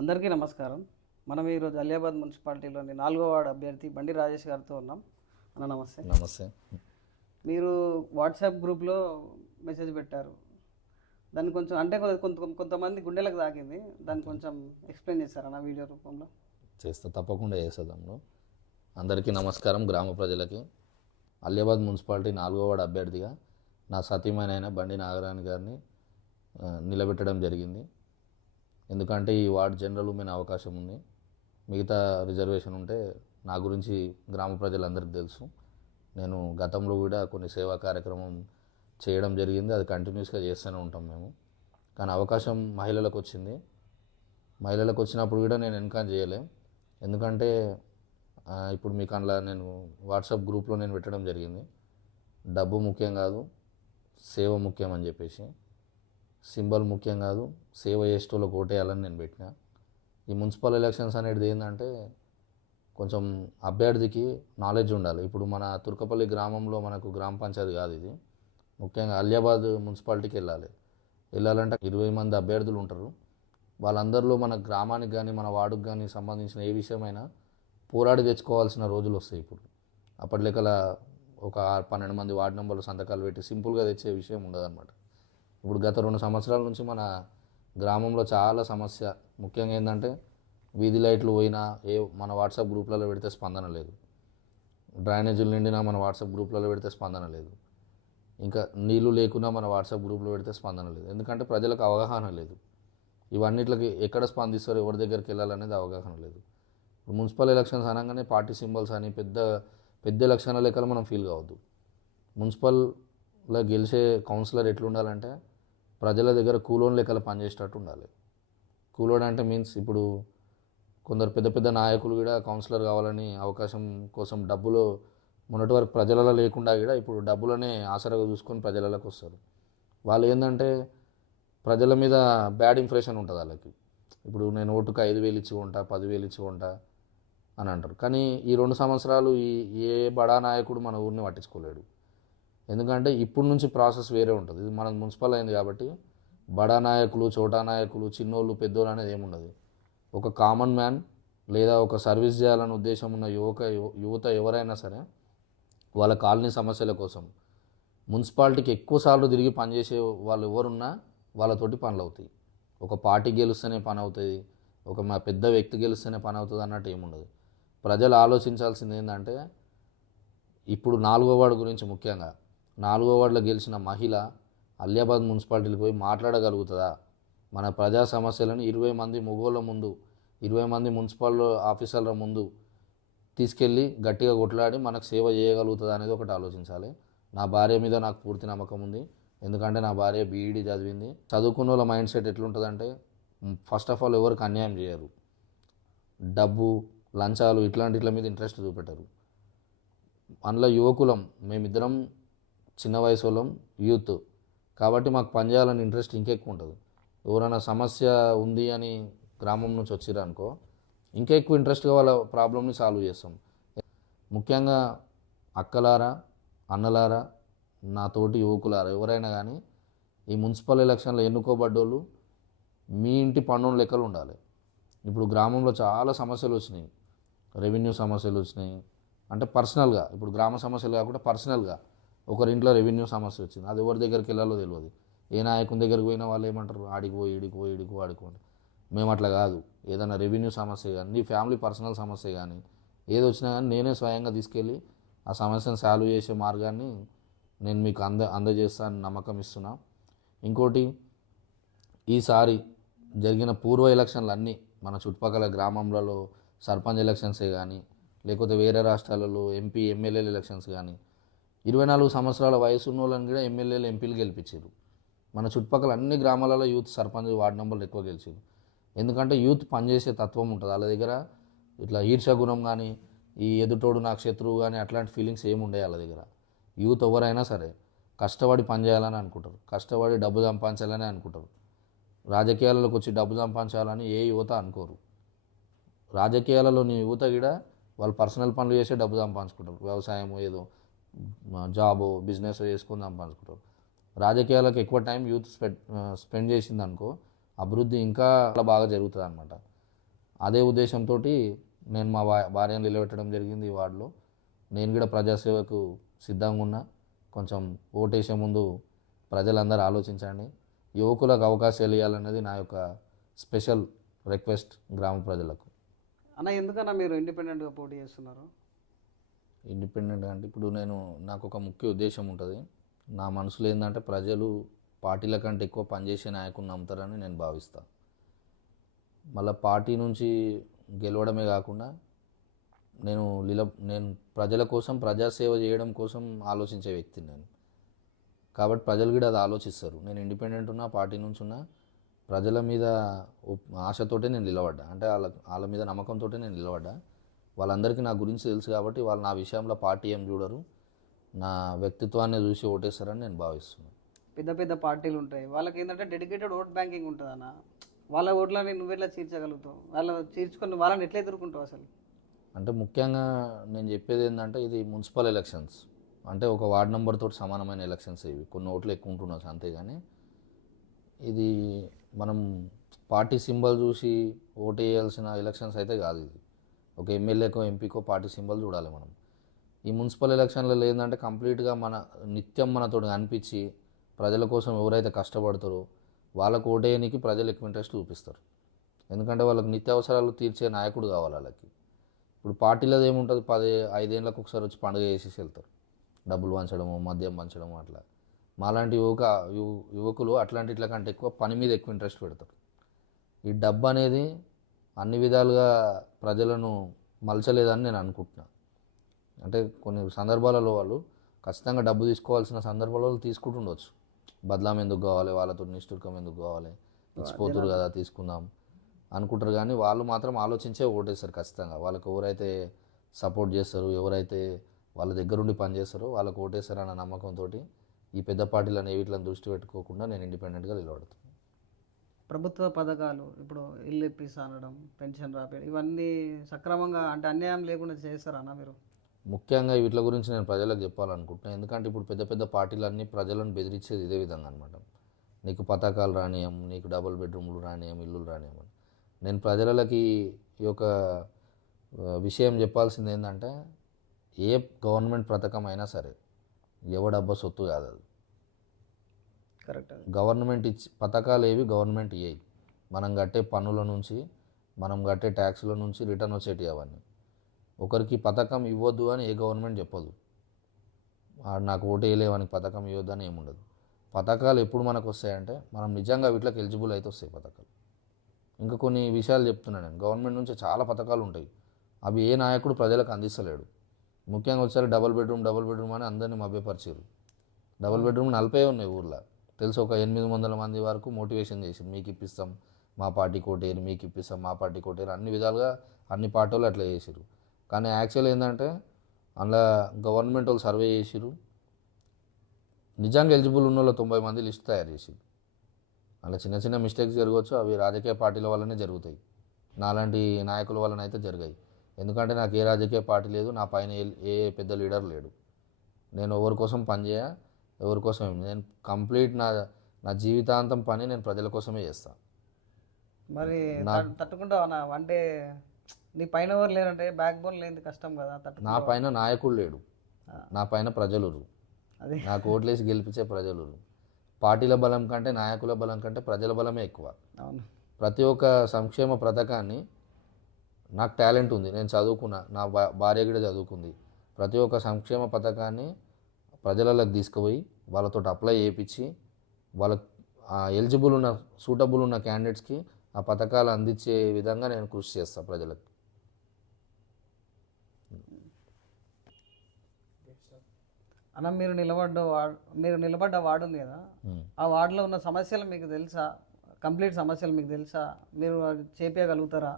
అందరికీ నమస్కారం. మనం ఈరోజు అలియాబాద్ మున్సిపాలిటీలోని 4వ వార్డు అభ్యర్థి బండి రాజేష్ గారితో ఉన్నాం. అన్న నమస్తే. నమస్తే. మీరు వాట్సాప్ గ్రూప్లో మెసేజ్ పెట్టారు. దాన్ని కొంచెం అంటే కొంతమంది గుండెలకు తాకింది. దాన్ని కొంచెం ఎక్స్ప్లెయిన్ చేస్తారన్న వీడియో రూపంలో? తప్పకుండా చేసేద్దాము. అందరికీ నమస్కారం. గ్రామ ప్రజలకి అలియాబాద్ మున్సిపాలిటీ 4వ వార్డు అభ్యర్థిగా నా సతీమణి బండి నాగరాణి గారిని నిలబెట్టడం జరిగింది. ఎందుకంటే ఈ వార్డు జనరల్ ఉమెన్ అవకాశం ఉంది. మిగతా రిజర్వేషన్ ఉంటే నా గురించి గ్రామ ప్రజలందరికీ తెలుసు. నేను గతంలో కూడా కొన్ని సేవా కార్యక్రమం చేయడం జరిగింది. అది కంటిన్యూస్గా చేస్తూనే ఉంటాం మేము. కానీ అవకాశం మహిళలకు వచ్చింది. మహిళలకు వచ్చినప్పుడు కూడా నేను ఎన్కరేజ్ చేయలేం. ఎందుకంటే ఇప్పుడు మీకు అందులో నేను వాట్సాప్ గ్రూప్లో నేను పెట్టడం జరిగింది. డబ్బు ముఖ్యం కాదు, సేవ ముఖ్యం అని చెప్పేసి. సింబల్ ముఖ్యం కాదు, సేవ చేసేటోళ్ళకి ఓటేయాలని నేను పెట్టిన. ఈ మున్సిపల్ ఎలక్షన్స్ అనేది ఏంటంటే కొంచెం అభ్యర్థికి నాలెడ్జ్ ఉండాలి. ఇప్పుడు మన తుర్కపల్లి గ్రామంలో మనకు గ్రామ పంచాయతీ కాదు ఇది. ముఖ్యంగా అలియాబాద్ మున్సిపాలిటీకి వెళ్ళాలంటే 20 మంది అభ్యర్థులు ఉంటారు. వాళ్ళందరిలో మన గ్రామానికి కానీ మన వార్డుకు కానీ సంబంధించిన ఏ విషయమైనా పోరాడి తెచ్చుకోవాల్సిన రోజులు వస్తాయి. ఇప్పుడు అప్పటి లెక్కల ఒక 12 మంది వార్డు మెంబర్లు సంతకాలు పెట్టి సింపుల్గా తెచ్చే విషయం ఉండదన్నమాట. ఇప్పుడు గత 2 సంవత్సరాల నుంచి మన గ్రామంలో చాలా సమస్య. ముఖ్యంగా ఏంటంటే వీధి లైట్లు పోయినా మన వాట్సాప్ గ్రూప్లలో పెడితే స్పందన లేదు. డ్రైనేజీలు నిండినా మన వాట్సాప్ గ్రూప్లలో పెడితే స్పందన లేదు. ఇంకా నీళ్లు లేకున్నా మన వాట్సాప్ గ్రూప్లో పెడితే స్పందన లేదు. ఎందుకంటే ప్రజలకు అవగాహన లేదు. ఇవన్నిటికి ఎక్కడ స్పందిస్తారో, ఎవరి దగ్గరికి వెళ్ళాలనేది అవగాహన లేదు. మున్సిపల్ ఎలక్షన్స్ అనగానే పార్టీ సింబల్స్ అని పెద్ద పెద్ద ఎలక్షన్ల లెక్కలు మనం ఫీల్ కావద్దు. మున్సిపల్లో గెలిచే కౌన్సిలర్ ఎట్లుండాలంటే ప్రజల దగ్గర కూలోన్ లెక్కలు పనిచేసేటట్టు ఉండాలి. కూలోన్ అంటే మీన్స్ ఇప్పుడు కొందరు పెద్ద పెద్ద నాయకులు కూడా కౌన్సిలర్ కావాలని అవకాశం కోసం డబ్బులు మొన్నటి వరకు ప్రజలలో లేకుండా కూడా ఇప్పుడు డబ్బులనే ఆసరాగా చూసుకొని ప్రజలలోకి వస్తారు. వాళ్ళు ఏంటంటే ప్రజల మీద బ్యాడ్ ఇంప్రెషన్ ఉంటుంది వాళ్ళకి. ఇప్పుడు నేను ఓటుకు 5,000 ఇచ్చి ఉంటా, 10,000 ఇచ్చి ఉంటా అని అంటారు. కానీ ఈ 2 సంవత్సరాలు ఏ బడా నాయకుడు మన ఊరిని పట్టించుకోలేడు. ఎందుకంటే ఇప్పటి నుంచి ప్రాసెస్ వేరే ఉంటుంది. ఇది మన మున్సిపల్ అయింది కాబట్టి బడా నాయకులు, చోటా నాయకులు, చిన్నోళ్ళు, పెద్దోళ్ళు అనేది ఏముండదు. ఒక కామన్ మ్యాన్ లేదా ఒక సర్వీస్ చేయాలనే ఉద్దేశం ఉన్న యువత ఎవరైనా సరే వాళ్ళ కాలనీ సమస్యల కోసం మున్సిపాలిటీకి ఎక్కువసార్లు తిరిగి పనిచేసే వాళ్ళు ఎవరున్నా వాళ్ళతోటి పనులు అవుతాయి. ఒక పార్టీ గెలుస్తేనే పని అవుతుంది, ఒక మా పెద్ద వ్యక్తి గెలుస్తేనే పని అవుతుంది అన్నట్టు ఏముండదు. ప్రజలు ఆలోచించాల్సింది ఏంటంటే ఇప్పుడు 4వ వార్డు గురించి ముఖ్యంగా 4వ వార్డులో గెలిచిన మహిళ అలియాబాద్ మున్సిపాలిటీకి పోయి మాట్లాడగలుగుతుందా? మన ప్రజా సమస్యలను 20 మంది మొగోళ్ళ ముందు, 20 మంది మున్సిపల్ ఆఫీసర్ల ముందు తీసుకెళ్ళి గట్టిగా కొట్లాడి మనకు సేవ చేయగలుగుతుందా అనేది ఒకటి ఆలోచించాలి. నా భార్య మీద నాకు పూర్తి నమ్మకం ఉంది. ఎందుకంటే నా భార్య బీఈడీ చదివింది. చదువుకున్న వాళ్ళ మైండ్ సెట్ ఎట్లుంటుందంటే ఫస్ట్ ఆఫ్ ఆల్ ఎవరికి అన్యాయం చేయరు. డబ్బు, లంచాలు ఇట్ల మీద ఇంట్రెస్ట్ చూపెట్టరు. అందులో యువకులం మేమిద్దరం, చిన్న వయసు వాళ్ళం, యూత్ కాబట్టి మాకు పనిచేయాలని ఇంట్రెస్ట్ ఇంకెక్కువ ఉంటుంది. ఎవరైనా సమస్య ఉంది అని గ్రామం నుంచి వచ్చిరనుకో ఇంకా ఎక్కువ ఇంట్రెస్ట్గా వాళ్ళ ప్రాబ్లమ్ని సాల్వ్ చేస్తాం. ముఖ్యంగా అక్కలారా, అన్నలారా, నా తోటి యువకులారా ఎవరైనా కానీ ఈ మున్సిపల్ ఎలక్షన్లో ఎన్నుకోబడ్డోళ్ళు మీ ఇంటి పన్నుల లెక్కలు ఉండాలి. ఇప్పుడు గ్రామంలో చాలా సమస్యలు వచ్చినాయి. రెవెన్యూ సమస్యలు వచ్చినాయి అంటే పర్సనల్గా, ఇప్పుడు గ్రామ సమస్యలు కాకుండా పర్సనల్గా ఒకరింట్లో రెవెన్యూ సమస్య వచ్చింది. అది ఎవరి దగ్గరికి వెళ్ళాలో తెలియదు. ఏ నాయకుని దగ్గరికి పోయినా వాళ్ళు ఏమంటారు, ఆడికి ఆడుకోండి. మేము అట్లా కాదు. ఏదైనా రెవెన్యూ సమస్య కానీ, నీ ఫ్యామిలీ పర్సనల్ సమస్య కానీ ఏది వచ్చినా కానీ నేనే స్వయంగా తీసుకెళ్ళి ఆ సమస్యను సాల్వ్ చేసే మార్గాన్ని నేను మీకు అందజేస్తానని నమ్మకం ఇస్తున్నా. ఇంకోటి, ఈసారి జరిగిన పూర్వ ఎలక్షన్లు అన్నీ మన చుట్టుపక్కల గ్రామంలో సర్పంచ్ ఎలక్షన్సే కానీ లేకపోతే వేరే రాష్ట్రాలలో ఎంపీ ఎమ్మెల్యేల ఎలక్షన్స్ కానీ 24 సంవత్సరాల వయసు ఉన్న వాళ్ళని కూడా ఎమ్మెల్యేలు, ఎంపీలు గెలిపించారు. మన చుట్టుపక్కల అన్ని గ్రామాలలో యూత్ సర్పంచ్, వార్డు మెంబర్లు ఎక్కువ గెలిచారు. ఎందుకంటే యూత్ పనిచేసే తత్వం ఉంటుంది వాళ్ళ దగ్గర. ఇట్లా ఈర్ష్య గుణం కానీ, ఈ ఎదుటోడు నాకు శత్రువు కానీ అట్లాంటి ఫీలింగ్స్ ఏమి ఉండవు వాళ్ళ దగ్గర. యూత్ ఎవరైనా సరే కష్టపడి పనిచేయాలని అనుకుంటారు, కష్టపడి డబ్బు సంపాదించాలని అనుకుంటారు. రాజకీయాలలోకి వచ్చి డబ్బు సంపాదించాలని ఏ యువత అనుకోరు. రాజకీయాలలోని యువత కూడా వాళ్ళు పర్సనల్ పనులు చేసే డబ్బు సంపాదించుకుంటారు. వ్యవసాయం ఏదో జాబో బిజినెస్ చేసుకొని సంపాదించుకుంటారు. రాజకీయాలకు ఎక్కువ టైం యూత్ స్పెండ్ చేసింది అనుకో అభివృద్ధి ఇంకా బాగా జరుగుతుంది అనమాట. అదే ఉద్దేశంతో నేను మా భార్యను నిలబెట్టడం జరిగింది ఈ వార్డులో. నేను కూడా ప్రజాసేవకు సిద్ధంగా ఉన్నా. కొంచెం ఓటేసే ముందు ప్రజలందరూ ఆలోచించండి, యువకులకు అవకాశాలు ఇవ్వాలన్నది నా యొక్క స్పెషల్ రిక్వెస్ట్ గ్రామ ప్రజలకు. అన్న ఎందుకన్నా మీరు ఇండిపెండెంట్గా పోటీ చేస్తున్నారు? ఇండిపెండెంట్ అంటే ఇప్పుడు నాకు ఒక ముఖ్య ఉద్దేశం ఉంటుంది. నా మనసులో ఏంటంటే ప్రజలు పార్టీల కంటే ఎక్కువ పనిచేసే నాయకుడిని నమ్ముతారని నేను భావిస్తాను. మళ్ళీ పార్టీ నుంచి గెలవడమే కాకుండా నేను ప్రజల కోసం ప్రజాసేవ చేయడం కోసం ఆలోచించే వ్యక్తిని నేను. కాబట్టి ప్రజలు కూడా అది ఆలోచిస్తారు. నేను ఇండిపెండెంట్ ఉన్నా, పార్టీ నుంచి ఉన్నా, ప్రజల మీద ఆశతోటే నేను నిలబడ్డా. అంటే వాళ్ళ మీద నమ్మకంతో నేను నిలబడ్డా. వాళ్ళందరికీ నా గురించి తెలుసు కాబట్టి వాళ్ళు నా విషయంలో పార్టీ ఏం చూడరు, నా వ్యక్తిత్వాన్ని చూసి ఓటేస్తారని నేను భావిస్తున్నాను. పెద్ద పెద్ద పార్టీలు ఉంటాయి, వాళ్ళకి ఏంటంటే డెడికేటెడ్ ఓట్ బ్యాంకింగ్ ఉంటుంది అన్న. వాళ్ళ ఓట్లని నువ్వెట్లా చీర్చగలుగుతావు? వాళ్ళు చీర్చుకొని వాళ్ళని ఎట్లా ఎదుర్కొంటావు అసలు? అంటే ముఖ్యంగా నేను చెప్పేది ఏంటంటే ఇది మున్సిపల్ ఎలక్షన్స్, అంటే ఒక వార్డ్ నెంబర్ తోటి సమానమైన ఎలక్షన్స్ ఇవి. కొన్ని ఓట్లు ఎక్కువ ఉంటున్నాయి అంతేగాని ఇది మనం పార్టీ సింబల్ చూసి ఓటు వేయాల్సిన ఎలక్షన్స్ అయితే కాదు. ఇది ఒక ఎమ్మెల్యేకో ఎంపీకో పార్టీ సింబల్ చూడాలి మనం. ఈ మున్సిపల్ ఎలక్షన్లలో ఏంటంటే కంప్లీట్గా నిత్యం మనతో అనిపించి ప్రజల కోసం ఎవరైతే కష్టపడతారో వాళ్ళకు ఓటేయడానికి ప్రజలు ఎక్కువ ఇంట్రెస్ట్ చూపిస్తారు. ఎందుకంటే వాళ్ళకి నిత్యావసరాలు తీర్చే నాయకుడు కావాలి వాళ్ళకి. ఇప్పుడు పార్టీలో ఏముంటుంది, 5 ఏళ్ళకి ఒకసారి వచ్చి పండుగ చేసేసి వెళ్తారు, డబ్బులు పంచడము, మద్యం పంచడము అట్లా. మాలాంటి యువకులు అట్లాంటి ఇట్ల కంటే ఎక్కువ పని మీద ఎక్కువ ఇంట్రెస్ట్ పెడతారు. ఈ డబ్బు అనేది అన్ని విధాలుగా ప్రజలను మలచలేదని నేను అనుకుంటున్నాను. అంటే కొన్ని సందర్భాలలో వాళ్ళు ఖచ్చితంగా డబ్బు తీసుకోవాల్సిన సందర్భాలలో తీసుకుంటుండొచ్చు. బదలాం ఎందుకు కావాలి, వాళ్ళతో నిష్ఠురకం ఎందుకు కావాలి, ఇచ్చిపోతురు కదా తీసుకుందాం అనుకుంటారు. కానీ వాళ్ళు మాత్రం ఆలోచించే ఓటేస్తారు ఖచ్చితంగా. వాళ్ళకి ఎవరైతే సపోర్ట్ చేస్తారు, ఎవరైతే వాళ్ళ దగ్గరుండి పనిచేస్తారో వాళ్ళకి ఓటేస్తారన్న నమ్మకంతో ఈ పెద్ద పార్టీలను వీటిని దృష్టి పెట్టుకోకుండా నేను ఇండిపెండెంట్గా నిలబడుతాను. ప్రభుత్వ పథకాలు ఇప్పుడు ఇల్లు ఇప్పిస్తా అనడం, పెన్షన్ రాపేయడం, ఇవన్నీ సక్రమంగా అంటే అన్యాయం లేకుండా చేస్తారా అన్న మీరు? ముఖ్యంగా వీటి గురించి నేను ప్రజలకు చెప్పాలనుకుంటున్నాను. ఎందుకంటే ఇప్పుడు పెద్ద పెద్ద పార్టీలన్నీ ప్రజలను బెదిరించేది ఇదే విధంగా అనమాట. నీకు పథకాలు రానియం, నీకు డబుల్ బెడ్రూమ్లు రానియం, ఇల్లులు రానియం అని. నేను ప్రజలకి ఈ యొక్క విషయం చెప్పాల్సింది ఏంటంటే ఏ గవర్నమెంట్ పథకం అయినా సరే ఎవడబ్బా సొత్తు కాదు అది. కరెక్ట్. గవర్నమెంట్ పథకాలు ఏవి గవర్నమెంట్ ఇయ్యాయి. మనం కట్టే పన్నుల నుంచి, మనం కట్టే ట్యాక్స్ల నుంచి రిటర్న్ వచ్చేటివి అవన్నీ. ఒకరికి పథకం ఇవ్వద్దు అని ఏ గవర్నమెంట్ చెప్పదు. నాకు ఓటు వేయలేవని పథకం ఇవ్వద్దు అని ఏముండదు. పథకాలు ఎప్పుడు మనకు వస్తాయంటే మనం నిజంగా వీటికి ఎలిజిబుల్ అయితే వస్తాయి పథకాలు. ఇంకా కొన్ని విషయాలు చెప్తున్నాను నేను. గవర్నమెంట్ నుంచి చాలా పథకాలు ఉంటాయి, అవి ఏ నాయకుడు ప్రజలకు అందిస్తలేడు. ముఖ్యంగా వచ్చేసరికి డబుల్ బెడ్రూమ్ అని అందరినీ మభ్యపరిచారు. డబుల్ బెడ్రూమ్ 40 ఉన్నాయి ఊర్లో తెలుసు. ఒక 800 మంది వరకు మోటివేషన్ చేసింది, మీకు ఇప్పిస్తాం మా పార్టీ కోటేరు, మీకు ఇప్పిస్తాం మా పార్టీ కోటేరు, అన్ని విధాలుగా అన్ని పార్టీలు అట్లా చేసారు. కానీ యాక్చువల్ ఏంటంటే అందులో గవర్నమెంట్ వాళ్ళు సర్వే చేసిరు, నిజంగా ఎలిజిబుల్ ఉన్న వాళ్ళు 90 మంది లిస్ట్ తయారు చేసిరు. అలా చిన్న చిన్న మిస్టేక్స్ జరగవచ్చు, అవి రాజకీయ పార్టీల వల్లనే జరుగుతాయి, నాలాంటి నాయకుల వల్లనే అయితే జరిగాయి. ఎందుకంటే నాకు ఏ రాజకీయ పార్టీ లేదు, నా పైన ఏ పెద్ద లీడర్ లేడు. నేను ఎవరి కోసం పనిచేయ, ఎవరి కోసం నేను కంప్లీట్ నా జీవితాంతం పని నేను ప్రజల కోసమే చేస్తాను. మరి తట్టుకుంటావా? అంటే నీ పైన ఎవరు లేరంటే బ్యాక్ బోన్ లేని కష్టం కదా. నా పైన నాయకుడు లేడు, నా పైన ప్రజలు, అదే నాకు ఓట్లేసి గెలిపించే ప్రజలు. పార్టీల బలం కంటే నాయకుల బలం కంటే ప్రజల బలమే ఎక్కువ. అవును. ప్రతి ఒక్క సంక్షేమ పథకాన్ని, నాకు టాలెంట్ ఉంది, నేను చదువుకున్నా, నా భార్య కూడా చదువుకుంది. ప్రతి ఒక్క సంక్షేమ పథకాన్ని ప్రజలకు తీసుకుపోయి వాళ్ళతో అప్లై చేయించి వాళ్ళకు ఎలిజిబుల్ ఉన్న సూటబుల్ ఉన్న క్యాండిడేట్స్కి ఆ పథకాలు అందించే విధంగా నేను కృషి చేస్తాను ప్రజలకు. అన్న మీరు నిలబడ్డ వార్డు ఉంది కదా, ఆ వార్డులో ఉన్న సమస్యలు మీకు తెలుసా? కంప్లీట్ సమస్యలు మీకు తెలుసా? మీరు చేపించగలుగుతారా?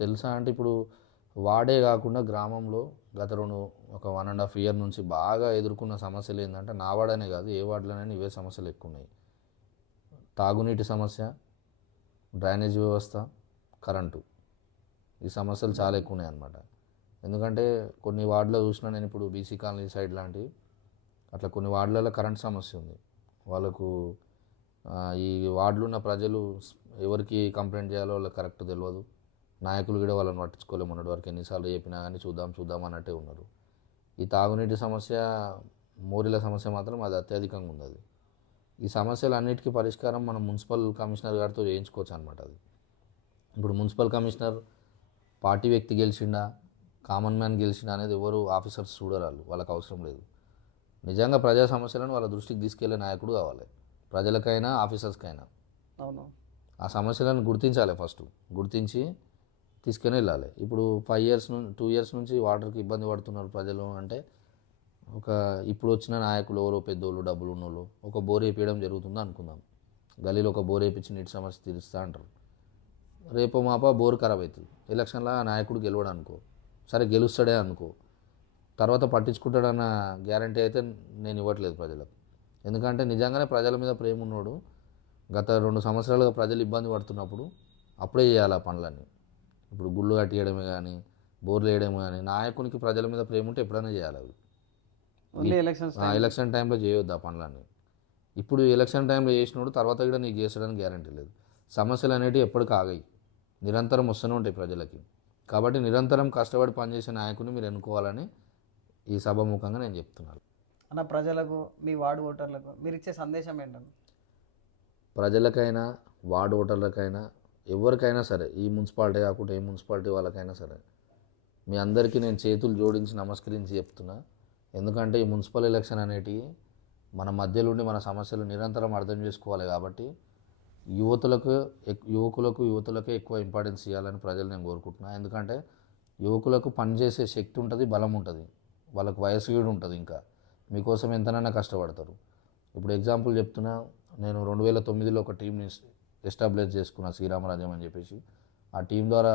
తెలుసా అంటే ఇప్పుడు వాడే కాకుండా గ్రామంలో గత 1.5 ఇయర్ నుంచి బాగా ఎదుర్కొన్న సమస్యలు ఏంటంటే నా వాడనే కాదు ఏ వార్డులోనైనా ఇవే సమస్యలు ఎక్కువ ఉన్నాయి. తాగునీటి సమస్య, డ్రైనేజ్ వ్యవస్థ, కరెంటు, ఈ సమస్యలు చాలా ఎక్కువ ఉన్నాయి అన్నమాట. ఎందుకంటే కొన్ని వార్డులో చూసినా నేను, ఇప్పుడు బీసీ కాలనీ సైడ్ లాంటివి అట్లా కొన్ని వార్డులలో కరెంట్ సమస్య ఉంది. వాళ్ళకు ఈ వార్డులో ఉన్న ప్రజలు ఎవరికి కంప్లైంట్ చేయాలో వాళ్ళకి కరెక్ట్ తెలియదు. నాయకులు కూడా వాళ్ళని పట్టించుకోలేము. మొన్నటి వరకు ఎన్నిసార్లు చెప్పినా కానీ చూద్దాం చూద్దాం అన్నట్టే ఉన్నారు. ఈ తాగునీటి సమస్య, మోరీల సమస్య మాత్రం అది అత్యధికంగా ఉంది. అది ఈ సమస్యలన్నిటికీ పరిష్కారం మనం మున్సిపల్ కమిషనర్ గారితో చేయించుకోవచ్చు అనమాట. అది ఇప్పుడు మున్సిపల్ కమిషనర్ పార్టీ వ్యక్తి గెలిచిండా, కామన్ మ్యాన్ గెలిచిండా అనేది ఎవరు ఆఫీసర్స్ చూడరాళ్ళు, వాళ్ళకి అవసరం లేదు. నిజంగా ప్రజా సమస్యలను వాళ్ళ దృష్టికి తీసుకెళ్లే నాయకుడు కావాలి, ప్రజలకైనా ఆఫీసర్స్కైనా. అవును. ఆ సమస్యలను గుర్తించాలి, ఫస్ట్ గుర్తించి తీసుకొని వెళ్ళాలి. ఇప్పుడు 5 years 2 years నుంచి వాటర్కి ఇబ్బంది పడుతున్నారు ప్రజలు అంటే, ఇప్పుడు వచ్చిన నాయకులు ఎవరో పెద్దోళ్ళు డబ్బులు ఉన్నోళ్ళు ఒక బోర్ వేపించడం జరుగుతుందో అనుకుందాం. గలీలో ఒక బోర్ వేపించి నీటి సమస్య తీరుస్తా అంటారు. రేపో మాప బోర్ ఖరాబ్ అవుతుంది. ఎలక్షన్లో ఆ నాయకుడు గెలవడు అనుకో, సరే గెలుస్తాడే అనుకో, తర్వాత పట్టించుకుంటాడన్న గ్యారంటీ అయితే నేను ఇవ్వట్లేదు ప్రజలకు. ఎందుకంటే నిజంగానే ప్రజల మీద ప్రేమ ఉన్నోడు గత 2 సంవత్సరాలుగా ప్రజలు ఇబ్బంది పడుతున్నప్పుడు అప్పుడే చేయాలి ఆ పనులన్నీ. ఇప్పుడు గుళ్ళు కట్టియడమే కానీ, బోర్లు వేయడమే కానీ, నాయకునికి ప్రజల మీద ప్రేమ ఉంటే ఎప్పుడైనా చేయాలి అవి. ఓన్లీ ఎలక్షన్స్ ఎలక్షన్ టైంలో చేయొద్దు ఆ పనులన్నీ. ఇప్పుడు ఎలక్షన్ టైంలో చేసినోడు తర్వాత కూడా నీకు చేస్తాడని గ్యారంటీ లేదు. సమస్యలు అనేటివి ఎప్పటికీ ఆగాయి, నిరంతరం వస్తూనే ఉంటాయి ప్రజలకి. కాబట్టి నిరంతరం కష్టపడి పనిచేసే నాయకుని మీరు ఎన్నుకోవాలని ఈ సభాముఖంగా నేను చెప్తున్నాను. అన్న, ప్రజలకు, మీ వార్డు ఓటర్లకు మీరు ఇచ్చే సందేశం ఏంటన్న? ప్రజలకైనా, వార్డు ఓటర్లకైనా, ఎవరికైనా సరే, ఈ మున్సిపాలిటీ కాకుండా ఏ మున్సిపాలిటీ వాళ్ళకైనా సరే, మీ అందరికీ నేను చేతులు జోడించి నమస్కరించి చెప్తున్నా. ఎందుకంటే ఈ మున్సిపల్ ఎలక్షన్ అనేటివి మన మధ్యలోండి మన సమస్యలు నిరంతరం అర్థం చేసుకోవాలి. కాబట్టి యువకులకే ఎక్కువ ఇంపార్టెన్స్ ఇవ్వాలని ప్రజలు నేను కోరుకుంటున్నాను. ఎందుకంటే యువకులకు పనిచేసే శక్తి ఉంటుంది, బలం ఉంటుంది, వాళ్ళకు వయసు కూడా ఉంటుంది. ఇంకా మీకోసం ఎంతనైనా కష్టపడతారు. ఇప్పుడు ఎగ్జాంపుల్ చెప్తున్నా, నేను 2009లో ఒక టీంని ఎస్టాబ్లిష్ చేసుకున్నా, శ్రీరామరాజ్యం అని చెప్పేసి. ఆ టీం ద్వారా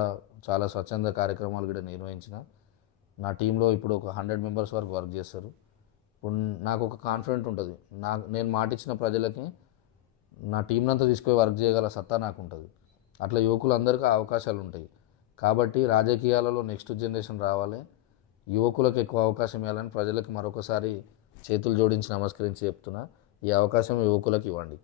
చాలా స్వచ్ఛంద కార్యక్రమాలు కూడా నిర్వహించిన. నా టీంలో ఇప్పుడు ఒక 100 members వరకు వర్క్ చేస్తారు. ఇప్పుడు నాకు ఒక కాన్ఫిడెంట్ ఉంటుంది, నేను మాటిచ్చిన ప్రజలకి నా టీంని అంతా తీసుకొని వర్క్ చేయగల సత్తా నాకు ఉంటుంది. అట్లా యువకులందరికీ అవకాశాలు ఉంటాయి. కాబట్టి రాజకీయాలలో నెక్స్ట్ జనరేషన్ రావాలి, యువకులకు ఎక్కువ అవకాశం ఇవ్వాలని ప్రజలకు మరొకసారి చేతులు జోడించి నమస్కరించి చెప్తున్నా. ఈ అవకాశం యువకులకు ఇవ్వండి.